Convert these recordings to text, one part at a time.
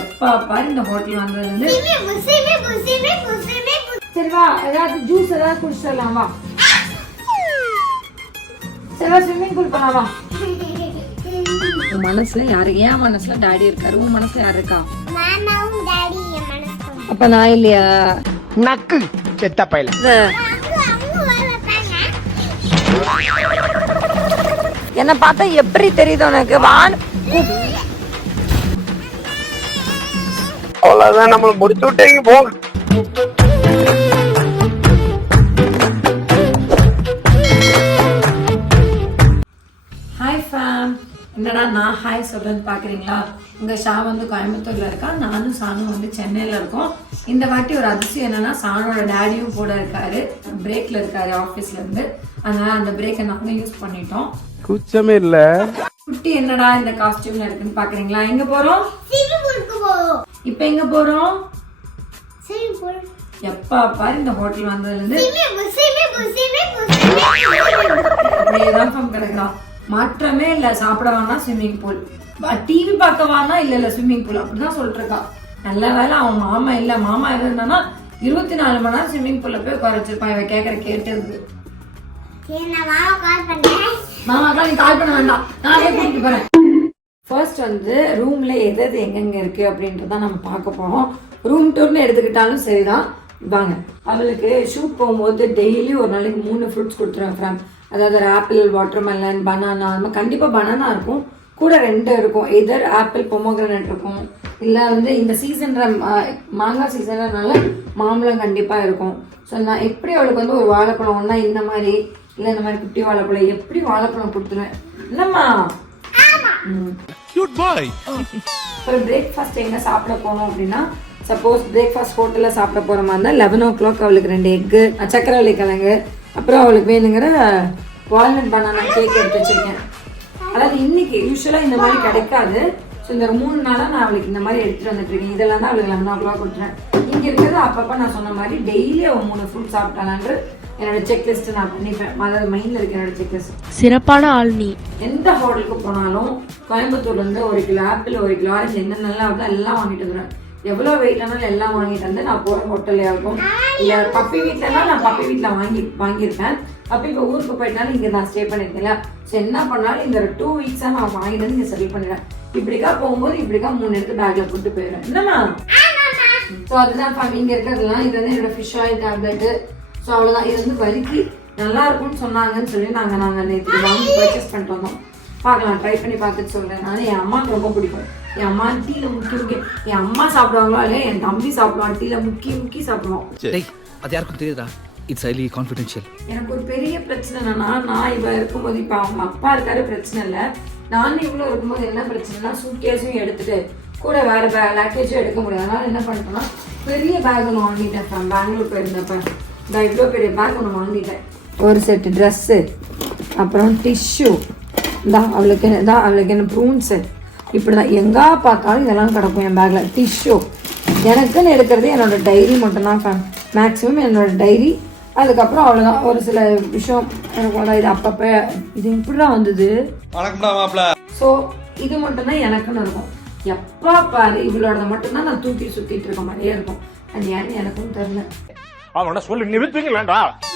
எப்பா பாரு இந்த ஹோட்டல் வந்ததுலேருந்து. சரி வா, ஏதாவது ஜூஸ் ஏதாவது குடிச்சிடலாம் வா. சரி வா, ஸ்விம்மிங் பூல் போலாம் வா. உன் மனசுல யாரு? என் மனசுல டாடி இருக்காரு, உன் மனசுல யாரு இருக்கா? அப்ப நான் இல்லையா? நக்கு செத்த பையல. என்ன பார்த்தா எப்படி தெரியுது உனக்கு? வான் அவ்வளவுதான், நம்மள முடிச்சு விட்டீங்க போங்க. ஹாய் ஃபேம், என்னடா நான் ஹாய் சொல்றது பாக்குறீங்களா? உங்க ஷா வந்து கோயம்புத்தூர்ல இருக்கா, நானும் சானும் வந்து சென்னையில இருக்கோம். இந்த வாட்டி ஒரு அதிசயம் என்னன்னா, சானோட டேடியும் கூட இருக்காரு, பிரேக்ல இருக்காரு ஆபீஸ்ல இருந்து. அதனால அந்த பிரேக்கை நாங்க யூஸ் பண்ணிட்டோம். குச்சமே இல்ல. குட்டி என்னடா இந்த காஸ்டியூம்ல இருக்குன்னு பாக்குறீங்களா? எங்க போறோம்? இப்ப எங்க போறோம்? எப்பா பாரு இந்த ஹோட்டல் வந்ததுல இருந்து அப்படியேதான் ஃபேம் கிடக்குறோம். மாற்றமே இல்ல. சாப்பிட வேணா ஸ்விம்மிங் பூல், டிவி பார்க்க வேணா இல்ல ஸ்விம்மிங் பூல், அப்படிதான் சொல்லிட்டு இருக்கா. நல்ல வேலை அவன் மாமா இல்ல. மாமா இருந்தானா 24 மணி நேரம் ஸ்விம்மிங் பூல்ல போய் உட்கார வச்சிருப்பான். இவ கேக்குற கேட்டு இருக்கு. மாமா தான் நீ கால் பண்ண வேண்டாம், நானே கூட்டிட்டு போறேன். ஃபர்ஸ்ட் வந்து ரூம்ல எது எங்கெங்க இருக்கு அப்படின்றதான் நம்ம பார்க்க போறோம். ரூம் டூர்னு எடுத்துக்கிட்டாலும் சரிதான். வாங்க. அவளுக்கு ஷூட் போகும்போது டெய்லி ஒரு நாளைக்கு 3 ஃப்ரூட்ஸ் கொடுத்துருவேன் ஃப்ரம். அதாவது ஒரு ஆப்பிள், வாட்டர்மெலன், பனானா. நம்ம கண்டிப்பா பனானா இருக்கும், கூட 2 இருக்கும். எதர் ஆப்பிள், பொமோகிரானட் இருக்கும், இல்ல வந்து இந்த சீசன் மாங்காய் சீசன்னால மாம்பழம் கண்டிப்பா இருக்கும். ஸோ நான் எப்படி அவளுக்கு வந்து ஒரு வாழைப்பழம் ஒன்னா இந்த மாதிரி இல்ல இந்த மாதிரி குட்டி வாழைப்பழம் எப்படி வாழைப்பழம் கொடுத்துருவேன். என்னம்மா? அப்புறம் பிரேக்ஃபாஸ்ட் எங்க சாப்பிட போனோம் அப்படின்னா, சப்போஸ் பிரேக்ஃபாஸ்ட் ஹோட்டல்ல சாப்பிட போற மாதிரி இருந்தால் 11 o'clock அவளுக்கு 2 எக்கு, சக்கரவள்ளி கிழங்கு, அப்புறம் அவளுக்கு வேணுங்கிற வால்நட் பனானா கேக் எடுத்து வச்சிருக்கேன். அதாவது இன்னைக்கு யூஸ்வலா இந்த மாதிரி கிடைக்காது. ஸோ இந்த 3 நாளா நான் அவளுக்கு இந்த மாதிரி எடுத்துட்டு வந்துட்டு இருக்கேன். இதெல்லாம் தான் அவளுக்கு 11 o'clock கொடுத்துறேன். இங்க இருக்கிறது அப்பப்ப நான் சொன்ன மாதிரி டெய்லி அவன் 3 ஃப்ரூட் சாப்பிட்டாலான்னு என்னோட செக்லிஸ்ட் நான் பண்ணிப்பேன். அதாவது மைண்ட்ல இருக்கு என்னோட செக்லிஸ்ட். சிறப்பான ஆள் நீ. எந்த ஹோட்டலுக்கு போனாலும் கோயம்புத்தூர்ல இருந்து 1 கிலோ ஆப்பிள், 1 கிலோ ஆரஞ்சு, என்னென்னலாம் ஆகுதோ எல்லாம் வாங்கிட்டு வந்துடுவேன். எவ்வளவு வெயிட் ஆனாலும் எல்லாம் வாங்கிட்டு வந்து நான் போற ஹோட்டல்ல இருக்கும். இல்ல பப்பி வீட்டுலன்னா நான் பப்பி வீட்டுல வாங்கியிருப்பேன். பப்பி இப்போ ஊருக்கு போயிட்டாலும் இங்க நான் ஸ்டே பண்ணிருக்கேன். ஸோ என்ன பண்ணாலும் இந்த 2 வீக்ஸா நான் வாங்கிட்டு வந்து இங்க செட்டில் பண்ணிடுறேன். இப்படிக்கா போகும்போது இப்படிக்கா 3 எடுத்து பேக்ல போட்டு போயிடுறேன். என்னம்மா? ஸோ அதுதான் இங்க இருக்கிறதுலாம். இது வந்து என்னோட ஃபிஷ் ஆயில் டேப்லெட். ஸோ அவ்வளோதான். இது வந்து வலிக்கு நல்லா இருக்கும்னு சொன்னாங்கன்னு சொல்லி நாங்கள் நேற்று வாங்கி பர்ச்சேஸ் பண்ணிட்டு வந்தோம். பார்க்கலாம், ட்ரை பண்ணி பார்த்துட்டு சொல்கிறேன். நான் என் அம்மாவுக்கு ரொம்ப பிடிக்கும். என் அம்மா டீல முக்கி என் அம்மா சாப்பிடுவாங்களோ இல்லையா, என் தம்பி சாப்பிடுவான். டீல முக்கி சாப்பிடுவோம். அது யாருக்கும் தெரியுதா? It's highly confidential. எனக்கு ஒரு பெரிய பிரச்சனை என்னன்னா, நான் இவ இருக்கும்போது இப்போ அவங்க அப்பா இருக்காரு பிரச்சனை இல்லை, நானும் இவ்வளோ இருக்கும்போது என்ன பிரச்சனைனா, சூட்கேஸும் எடுத்துட்டு கூட வேற லக்கேஜும் எடுக்க முடியாது. அதனால என்ன பண்ணிட்டேன்னா பெரிய பேக் ஒன்று வாங்கிட்டேன். பெங்களூர் போயிருந்தப்ப நான் இவ்வளோ பெரிய பேக் ஒன்று வாங்கிட்டேன். ஒரு செட்டு ட்ரெஸ்ஸு, அப்புறம் டிஷ்யூ, அவளுக்கு என்ன ப்ரூன்ஸு, இப்படி தான் எங்கே பார்த்தாலும் இதெல்லாம் கிடக்கும் என் பேக்கில். டிஷ்யூ எனக்குன்னு எடுக்கிறது என்னோட டைரி மட்டும்தான் ஃபேன். மேக்ஸிமம் என்னோட டைரி. அதுக்கப்புறம் அவ்வளோதான். ஒரு சில விஷயம் எனக்கு இது அப்பப்போ இது இப்படி தான் வந்தது. ஸோ இது மட்டும்தான் எனக்குன்னு இருக்கும். எப்பா பாரு இவளோட மட்டும்தான் நான் தூக்கி சுத்திட்டு இருக்க மாதிரியே இருக்கும். அது யாருன்னு எனக்கும் தெரியல.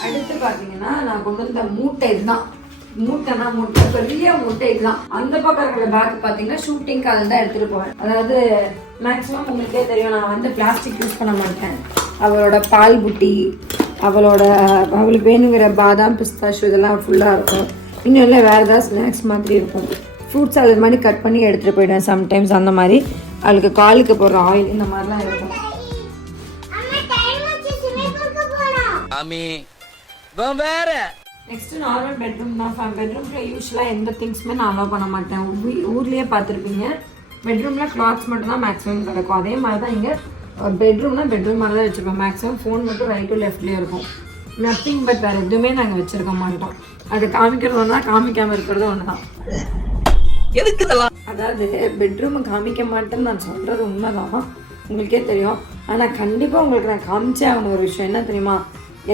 அடுத்து பாத்தீங்கன்னா நான் கொண்டு வந்த மூட்டை இதுதான். மூட்டை பெரிய மூட்டை இதுதான். அந்த பக்கம் இருக்கிற பேக் பாத்தீங்கன்னா ஷூட்டிங்க்கு அதை தான் எடுத்துட்டு போவேன். அதாவது மேக்சிமம் உங்களுக்கே தெரியும், நான் வந்து பிளாஸ்டிக் யூஸ் பண்ண மாட்டேன். அவளோட பால் புட்டி, அவளுக்கு வேணுங்கிற பாதாம், பிஸ்தாஷு இதெல்லாம் ஃபுல்லா இருக்கும். இன்னும் இல்லை வேற ஏதாவது ஸ்நாக்ஸ் மாதிரி இருக்கும். ஃப்ரூட்ஸ் அது மாதிரி கட் பண்ணி எடுத்துட்டு போயிடுவேன் சம்டைம்ஸ். அந்த மாதிரி அவளுக்கு காலுக்கு போடுற ஆயில் இந்த மாதிரிலாம் இருக்கும். நெக்ஸ்ட் நார்மல் பெட்ரூம் தான். பெட்ரூம்ல யூஸ்வலா எந்த திங்ஸுமே நான் அலோவ் பண்ண மாட்டேன். ஊர்லயே பார்த்துருப்பீங்க, பெட்ரூம்ல கிளாத்ஸ் மட்டும் தான் மேக்ஸிமம் கிடக்கும். அதே மாதிரி தான் இங்கே பெட்ரூம்னா பெட்ரூம் மாதிரி தான் வச்சுருப்போம். மேக்ஸிமம் ஃபோன் மட்டும் ரைட்டு லெஃப்ட்லேயே இருக்கும். நத்திங் பட் வேறு எதுவுமே நாங்கள் வச்சுருக்க மாட்டோம். அது காமிக்கிறது ஒன்றா, காமிக்காமல் இருக்கிறது ஒன்று தான். அதாவது பெட்ரூமை காமிக்க மாட்டேன்னு நான் சொல்கிறது உண்மைதான், உங்களுக்கே தெரியும். ஆனால் கண்டிப்பாக உங்களுக்கு நான் காமிச்சே ஆகணும் ஒரு விஷயம். என்ன தெரியுமா?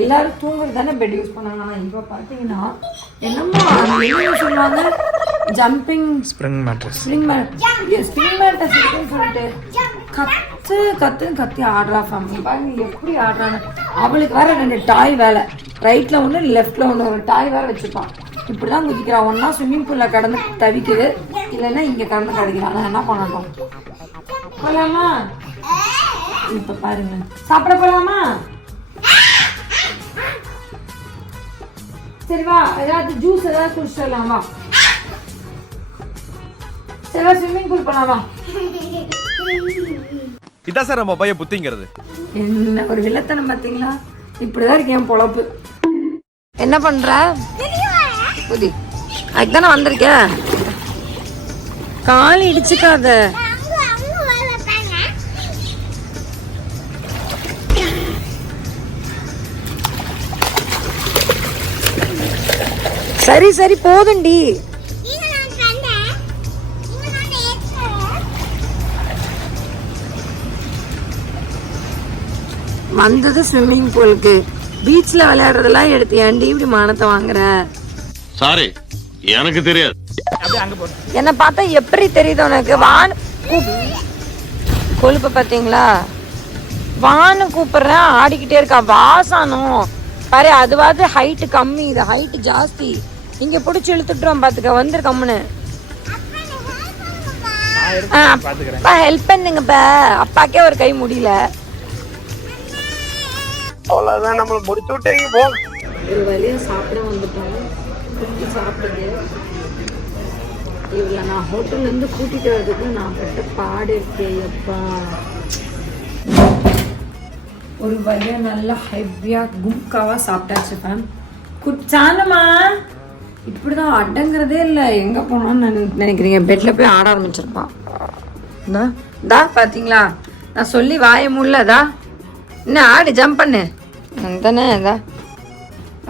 எல்லாரும் தூங்குறது தானே பெட் யூஸ் பண்ணாங்க. ஆனால் இப்போ பார்த்தீங்கன்னா என்னமோ என்ன சொல்லுவாங்க, ஜம்பிங் ஸ்ப்ரிங் மேட்ரஸ் இருக்குன்னு சொல்லிட்டு கத்தி ஆடுறா ஃபேமிலி. பாருங்க எப்படி ஆடுறான்னு. அவளுக்கு வேற 2 டாய் வேலை, ரைட்ல ஒன்று லெஃப்ட்ல ஒன்று, ஒரு டாய் வேற வச்சுப்பான். இப்படிதான் குதிக்கிறா. ஒன்னா ஸ்விம்மிங் பூல்ல கடந்து தவிக்குது, இல்லைன்னா இங்க கடந்து கிடைக்கிறான். நான் என்ன பண்ணட்டும்? போலாமா? இப்ப பாருங்க, சாப்பிட போலாமா? சரி வா, ஏதாவது ஜூஸ் ஏதாவது குடிச்சிட்டு வரலாமா? சரி வா, ஸ்விம்மிங் பூல் போலாமா? இதான் சார் நம்ம பையன் புத்திங்கிறது. என்ன ஒரு வில்லத்தனம் பாத்தீங்களா? இப்படிதான் இருக்கு என் பொழப்பு. என்ன பண்ற புதி? அதுதானே வந்திருக்க. கால் இடிச்சுக்காத. சரி சரி போதுண்டி. வந்தது ஸ்விம்மிங் பூலுக்கு. பீச்ல விளையாடுறதெல்லாம் எடுத்து ஏன்டி இப்படி மானத்தை வாங்குற? சாரி, எனக்கு தெரியாது. என்ன பார்த்தா எப்படி தெரியுது உனக்கு? வான்னு கொழுப்பு பாத்தீங்களா? வான்னு கூப்பிடுறேன், ஆடிக்கிட்டே இருக்கா. வாசானும் பாரு, அதுவாது ஹைட்டு கம்மி, இது ஹைட்டு ஜாஸ்தி. இங்க பிடிச்சி இழுத்துட்டுறோம் பாத்துக்க. வந்துரு கம்முன்னு. ஹெல்ப் பண்ணுங்கப்பா. அப்பாக்கே ஒரு கை முடியல. அவ்வளவுதான், நம்மள முடிச்சு விட்டீங்க போங்க. ஒரு வழியா சாப்பிட வந்துட்டோம். திருப்பி சாப்பிடுது. இவ்வளோ நான் ஹோட்டல்ல இருந்து கூட்டிட்டு வரதுக்கு நான் பட்ட பாடு இருக்கேன் எப்பா. ஒரு வழியா நல்லா ஹெவியா கும்காவா சாப்பிட்டாச்சு ஃபேம். குச்சானமா இப்படிதான் அடங்குறதே இல்லை. எங்க போனான்னு நினைக்கிறீங்க? பெட்ல போய் ஆட ஆரம்பிச்சிருப்பான். தா பாத்தீங்களா, நான் சொல்லி வாய முடியலதா. என்ன ஆடு, ஜம்ப் பண்ணு தானே. இதா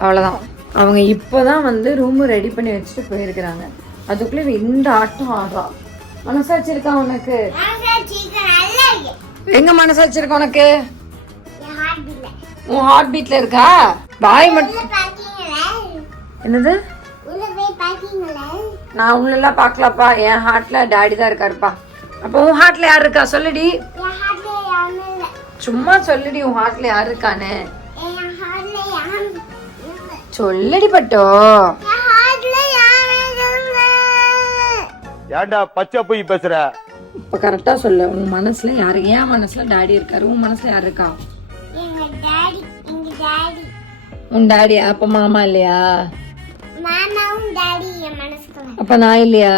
அவ்வளோதான். அவங்க இப்போதான் வந்து ரூம் ரெடி பண்ணி வச்சுட்டு போயிருக்கிறாங்க. அதுக்குள்ளே இந்த ஆட்டம் ஆடுறா. மனசாட்சி இருக்கா உனக்கு? எங்க மனசாட்சி இருக்கா உனக்கு? உன் ஹார்ட் பீட்ல இருக்கா? பாய் மட்டும். என்னது? நான் உள்ளெல்லாம் பார்க்கலப்பா. என் ஹார்ட்ல டாடி தான் இருக்காருப்பா. அப்போ உன் ஹார்ட்ல யார் இருக்கா சொல்லுடி. சும்மா சொல்லுடி, உன் ஹார்ட்ல யார் இருக்கானு சொல்லுடி பட்டோ. ஏன்டா பச்சை போய் பேசுற? இப்ப கரெக்டா சொல்லு. உன் மனசுல யாரு? என் மனசுல டாடி இருக்காரு. உன் மனசுல யாரு இருக்கா? உன் டாடி. அப்ப மாமா இல்லையா? அப்ப நான் இல்லையா?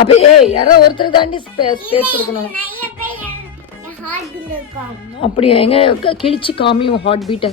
அப்ப ஏய், யாரோ ஒருத்தர் தாண்டி ஸ்பேஸ் கொடுக்கணும். அப்படியா? எங்க கிழிச்சு காமி உன் ஹார்ட் பீட்டை.